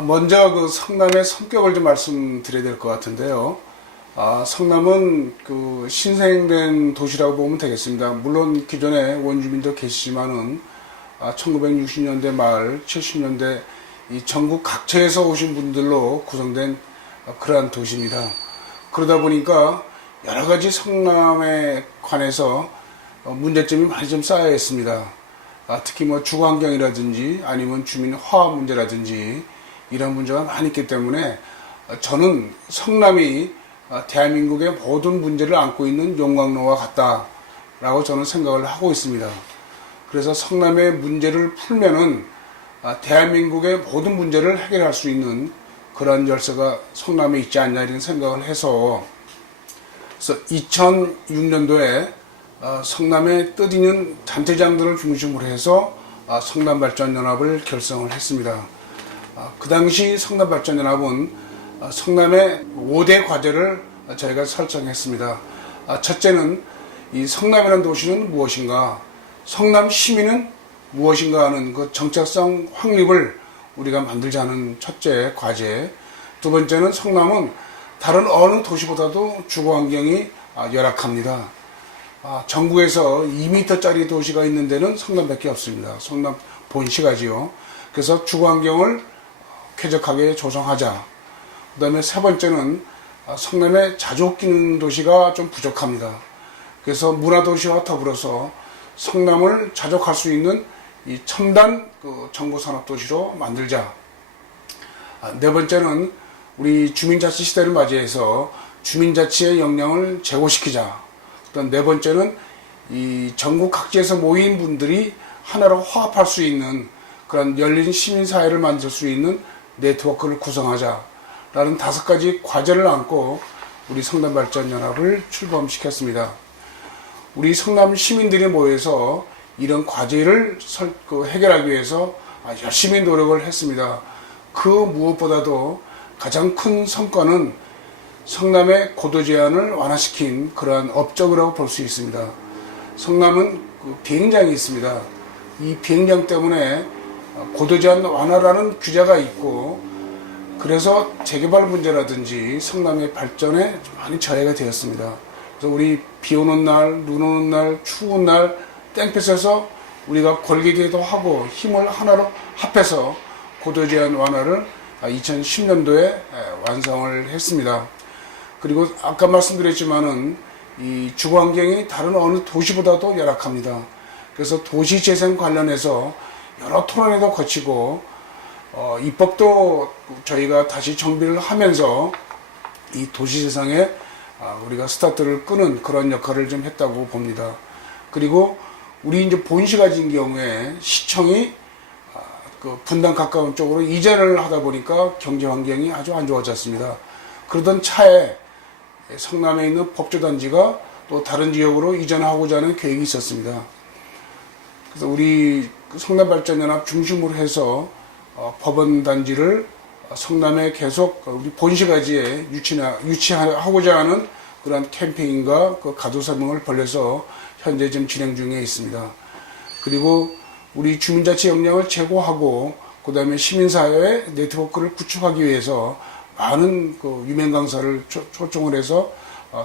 먼저 그 성남의 성격을 좀 말씀드려야 될 것 같은데요. 성남은 그 신생된 도시라고 보면 되겠습니다. 물론 기존에 원주민도 계시지만은 1960년대 말, 70년대 이 전국 각처에서 오신 분들로 구성된 그러한 도시입니다. 그러다 보니까 여러 가지 성남에 관해서 문제점이 많이 좀 쌓여 있습니다. 특히 뭐 주거환경이라든지 아니면 주민 화합 문제라든지 이런 문제가 많이 있기 때문에 저는 성남이 대한민국의 모든 문제를 안고 있는 용광로와 같다라고 저는 생각을 하고 있습니다. 그래서 성남의 문제를 풀면은 대한민국의 모든 문제를 해결할 수 있는 그런 열쇠가 성남에 있지 않냐 이런 생각을 해서 2006년도에 성남의 뜻있는 단체장들을 중심으로 해서 성남발전연합을 결성을 했습니다. 그 당시 성남발전연합은 성남의 5대 과제를 저희가 설정했습니다. 첫째는 이 성남이라는 도시는 무엇인가, 성남 시민은 무엇인가 하는 그 정체성 확립을 우리가 만들자는 첫째 과제. 두 번째는 성남은 다른 어느 도시보다도 주거환경이 열악합니다. 전국에서 2m짜리 도시가 있는 데는 성남밖에 없습니다. 성남 본시가지요. 그래서 주거환경을 쾌적하게 조성하자. 그 다음에 세 번째는 성남에 자주 웃기는 도시가 좀 부족합니다. 그래서 문화도시와 더불어서 성남을 자족할 수 있는 이 첨단 정보산업도시로 만들자. 네 번째는 우리 주민자치 시대를 맞이해서 주민자치의 역량을 제고시키자. 그다음 네 번째는 이 전국 각지에서 모인 분들이 하나로 화합할 수 있는 그런 열린 시민사회를 만들 수 있는 네트워크를 구성하자라는 5가지 과제를 안고 우리 성남발전연합을 출범시켰습니다. 우리 성남 시민들이 모여서 이런 과제를 해결하기 위해서 열심히 노력을 했습니다. 그 무엇보다도 가장 큰 성과는 성남의 고도 제한을 완화시킨 그러한 업적이라고 볼 수 있습니다. 성남은 비행장이 있습니다. 이 비행장 때문에 고도 제한 완화라는 규제가 있고, 그래서 재개발 문제라든지 성남의 발전에 많이 저해가 되었습니다. 그래서 우리 비 오는 날, 눈 오는 날, 추운 날 땡볕에서 우리가 골기기도 하고 힘을 하나로 합해서 고도 제한 완화를 2010년도에 완성을 했습니다. 그리고 아까 말씀드렸지만은 이 주거환경이 다른 어느 도시보다도 열악합니다. 그래서 도시재생 관련해서 여러 토론회도 거치고 입법도 저희가 다시 정비를 하면서 이 도시재생에 우리가 스타트를 끄는 그런 역할을 좀 했다고 봅니다. 그리고 우리 이제 본시가 진 경우에 시청이 분당 가까운 쪽으로 이전을 하다 보니까 경제 환경이 아주 안 좋아졌습니다. 그러던 차에 성남에 있는 법조단지가 또 다른 지역으로 이전하고자 하는 계획이 있었습니다. 그래서 우리 성남발전연합 중심으로 해서 법원단지를 성남에 계속 우리 본시가지에 유치하고자 하는 그런 캠페인과 그 가도사명을 벌려서 현재 지금 진행 중에 있습니다. 그리고 우리 주민자치 역량을 제고하고 그 다음에 시민사회의 네트워크를 구축하기 위해서 많은 유명 강사를 초청을 해서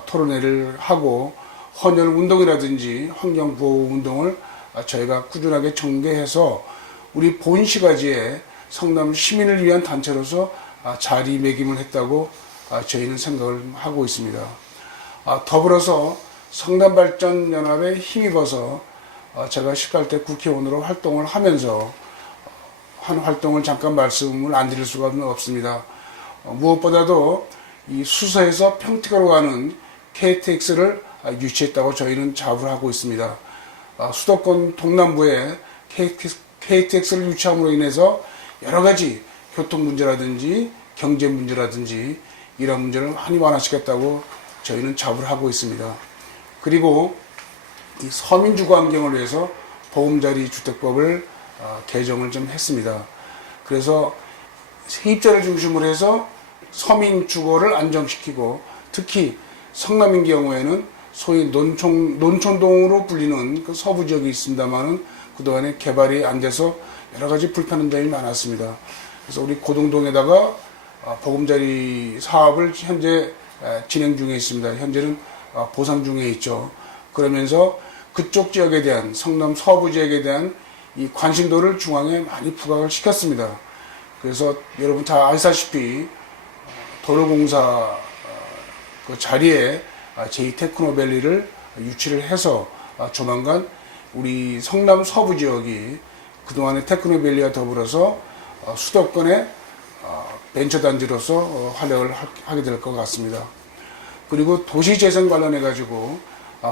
토론회를 하고 헌혈 운동이라든지 환경보호 운동을 저희가 꾸준하게 전개해서 우리 본시가지에 성남 시민을 위한 단체로서 자리매김을 했다고 저희는 생각을 하고 있습니다. 더불어서 성남발전연합에 힘입어서 제가 18대 국회의원으로 활동을 하면서 한 활동을 잠깐 말씀을 안 드릴 수가 없습니다. 무엇보다도 이 수서에서 평택으로 가는 KTX를 유치했다고 저희는 자부를 하고 있습니다. 수도권 동남부에 KTX를 유치함으로 인해서 여러 가지 교통 문제라든지 경제 문제라든지 이런 문제를 많이 완화시켰다고 저희는 자부를 하고 있습니다. 그리고 이 서민 주거 환경을 위해서 보금자리 주택법을 개정을 좀 했습니다. 그래서 세입자를 중심으로 해서 서민 주거를 안정시키고, 특히 성남인 경우에는 소위 논촌동으로 불리는 그 서부 지역이 있습니다만은 그동안에 개발이 안 돼서 여러 가지 불편한 점이 많았습니다. 그래서 우리 고동동에다가 보금자리 사업을 현재 진행 중에 있습니다. 현재는 보상 중에 있죠. 그러면서 그쪽 지역에 대한 성남 서부 지역에 대한 이 관심도를 중앙에 많이 부각을 시켰습니다. 그래서 여러분 다 아시다시피 도로공사 그 자리에 제2테크노밸리를 유치를 해서 조만간 우리 성남 서부 지역이 그동안의 테크노밸리와 더불어서 수도권의 벤처단지로서 활약을 하게 될 것 같습니다. 그리고 도시재생 관련해 가지고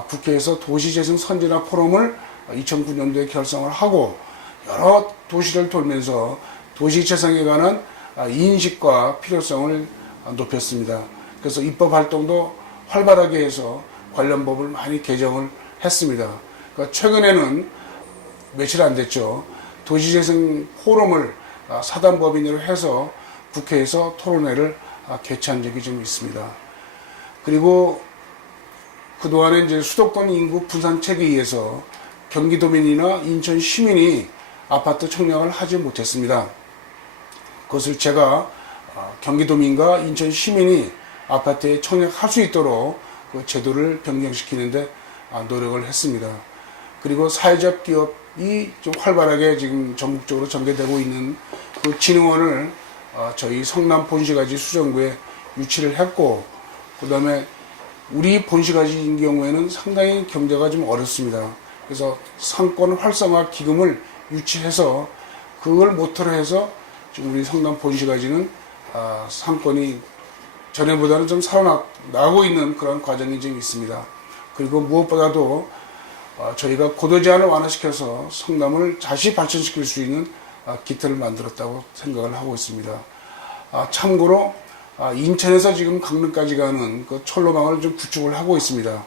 국회에서 도시재생 선진화 포럼을 2009년도에 결성을 하고 여러 도시를 돌면서 도시재생에 관한 인식과 필요성을 높였습니다. 그래서 입법 활동도 활발하게 해서 관련 법을 많이 개정을 했습니다. 그러니까 최근에는 며칠 안 됐죠. 도시재생 포럼을 사단법인으로 해서 국회에서 토론회를 개최한 적이 좀 있습니다. 그리고 그동안에 이제 수도권 인구 분산책에 의해서 경기도민이나 인천 시민이 아파트 청약을 하지 못했습니다. 그것을 제가 경기도민과 인천 시민이 아파트에 청약할 수 있도록 그 제도를 변경시키는데 노력을 했습니다. 그리고 사회적 기업이 좀 활발하게 지금 전국적으로 전개되고 있는 그 진흥원을 저희 성남 본시가지 수정구에 유치를 했고, 그 다음에 우리 본시가지인 경우에는 상당히 경제가 좀 어렵습니다. 그래서 상권 활성화 기금을 유치해서 그걸 모토로 해서 지금 우리 성남 본시가지는 상권이 전에보다는 좀 살아나고 있는 그런 과정이 좀 있습니다. 그리고 무엇보다도 저희가 고도 제한을 완화시켜서 성남을 다시 발전시킬 수 있는 기틀을 만들었다고 생각을 하고 있습니다. 참고로 인천에서 지금 강릉까지 가는 그 철로망을 좀 구축을 하고 있습니다.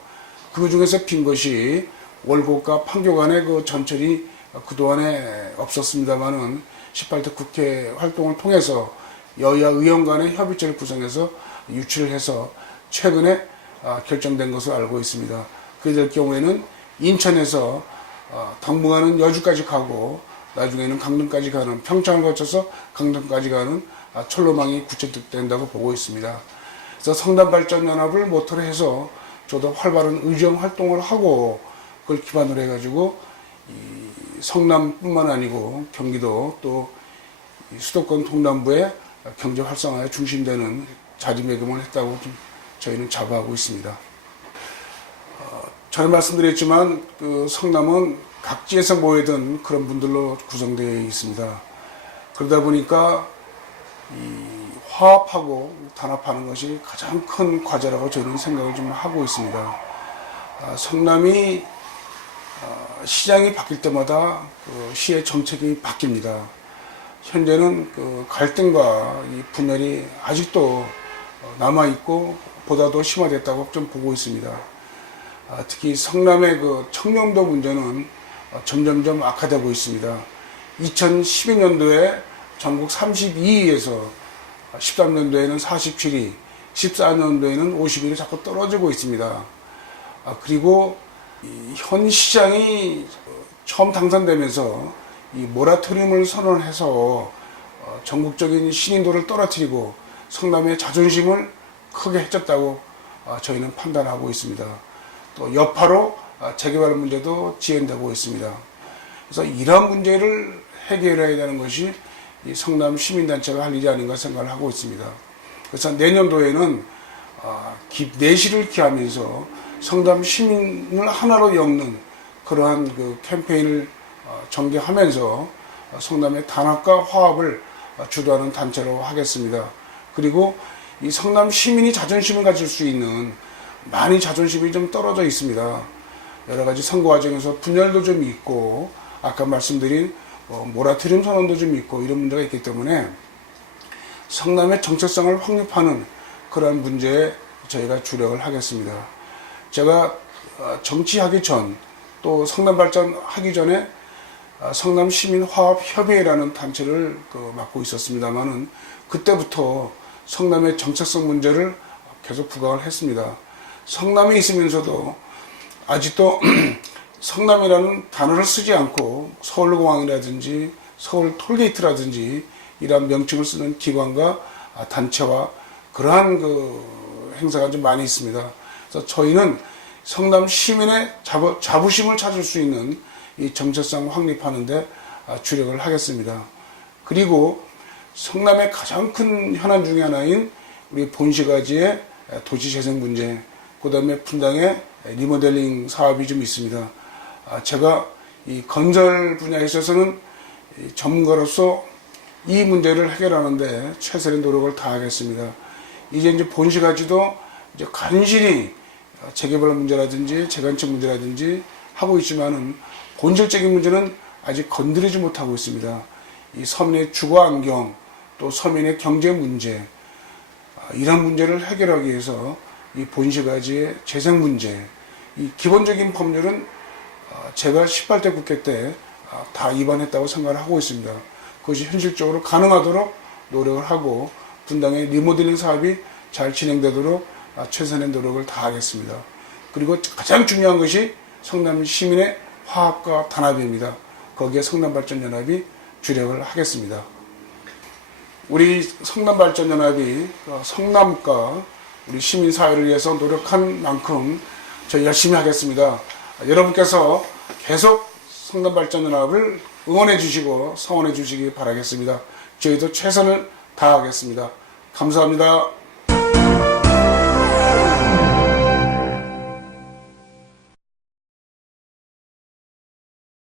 그 중에서 빈 것이 월곡과 판교 간의 그 전철이 그동안에 없었습니다만은 18대 국회 활동을 통해서 여야 의원 간의 협의체를 구성해서 유치를 해서 최근에 결정된 것으로 알고 있습니다. 그에 될 경우에는 인천에서 당분간은 여주까지 가고 나중에는 강릉까지 가는, 평창을 거쳐서 강릉까지 가는 철로망이 구축된다고 보고 있습니다. 그래서 성남발전연합을 모토로 해서 저도 활발한 의정 활동을 하고 그걸 기반으로 해가지고 성남뿐만 아니고 경기도 또 수도권 동남부의 경제 활성화에 중심되는 자리매김을 했다고 저희는 자부하고 있습니다. 전에 말씀드렸지만 그 성남은 각지에서 모이던 그런 분들로 구성되어 있습니다. 그러다 보니까 이 화합하고 단합하는 것이 가장 큰 과제라고 저는 생각을 좀 하고 있습니다. 성남이 시장이 바뀔 때마다 그 시의 정책이 바뀝니다. 현재는 그 갈등과 이 분열이 아직도 남아있고 보다 더 심화됐다고 좀 보고 있습니다. 특히 성남의 그 청렴도 문제는 점점점 악화되고 있습니다. 2012년도에 전국 32위에서 13년도에는 47위, 14년도에는 50위로 자꾸 떨어지고 있습니다. 그리고 현 시장이 처음 당선되면서 이 모라토리움을 선언해서 전국적인 신인도를 떨어뜨리고 성남의 자존심을 크게 해쳤다고 저희는 판단하고 있습니다. 또 여파로 재개발 문제도 지연되고 있습니다. 그래서 이러한 문제를 해결해야 되는 것이 이 성남 시민단체가 할 일이 아닌가 생각을 하고 있습니다. 그래서 내년도에는 내시를 기하면서 성남 시민을 하나로 엮는 그러한 그 캠페인을 전개하면서 성남의 단합과 화합을 주도하는 단체로 하겠습니다. 그리고 이 성남 시민이 자존심을 가질 수 있는, 많이 자존심이 좀 떨어져 있습니다. 여러 가지 선거 과정에서 분열도 좀 있고 아까 말씀드린 모라토리움 선언도 좀 있고 이런 문제가 있기 때문에 성남의 정체성을 확립하는 그러한 문제에 저희가 주력을 하겠습니다. 제가 정치하기 전, 또 성남 발전하기 전에 성남 시민화합협의회라는 단체를 맡고 있었습니다만은 그때부터 성남의 정체성 문제를 계속 부각을 했습니다. 성남에 있으면서도 아직도 성남이라는 단어를 쓰지 않고 서울공항이라든지 서울 톨게이트라든지 이러한 명칭을 쓰는 기관과 단체와 그러한 그 행사가 좀 많이 있습니다. 그래서 저희는 성남 시민의 자부심을 찾을 수 있는 이 정체성을 확립하는데 주력을 하겠습니다. 그리고 성남의 가장 큰 현안 중에 하나인 우리 본시가지의 도시재생 문제, 그 다음에 분당의 리모델링 사업이 좀 있습니다. 제가 이 건설 분야에 있어서는 전문가로서 이 문제를 해결하는데 최선의 노력을 다하겠습니다. 이제 본시가지도 이제 간신히 재개발 문제라든지 재건축 문제라든지 하고 있지만은 본질적인 문제는 아직 건드리지 못하고 있습니다. 이 서민의 주거 환경, 또 서민의 경제 문제, 이런 문제를 해결하기 위해서 이 본시가지의 재생 문제, 이 기본적인 법률은 제가 18대 국회 때 다 입안했다고 생각을 하고 있습니다. 그것이 현실적으로 가능하도록 노력을 하고 분당의 리모델링 사업이 잘 진행되도록 최선의 노력을 다하겠습니다. 그리고 가장 중요한 것이 성남 시민의 화합과 단합입니다. 거기에 성남발전연합이 주력을 하겠습니다. 우리 성남발전연합이 성남과 우리 시민사회를 위해서 노력한 만큼 저희 열심히 하겠습니다. 여러분께서 계속 성남발전연합을 응원해 주시고 성원해 주시기 바라겠습니다. 저희도 최선을 다하겠습니다. 감사합니다.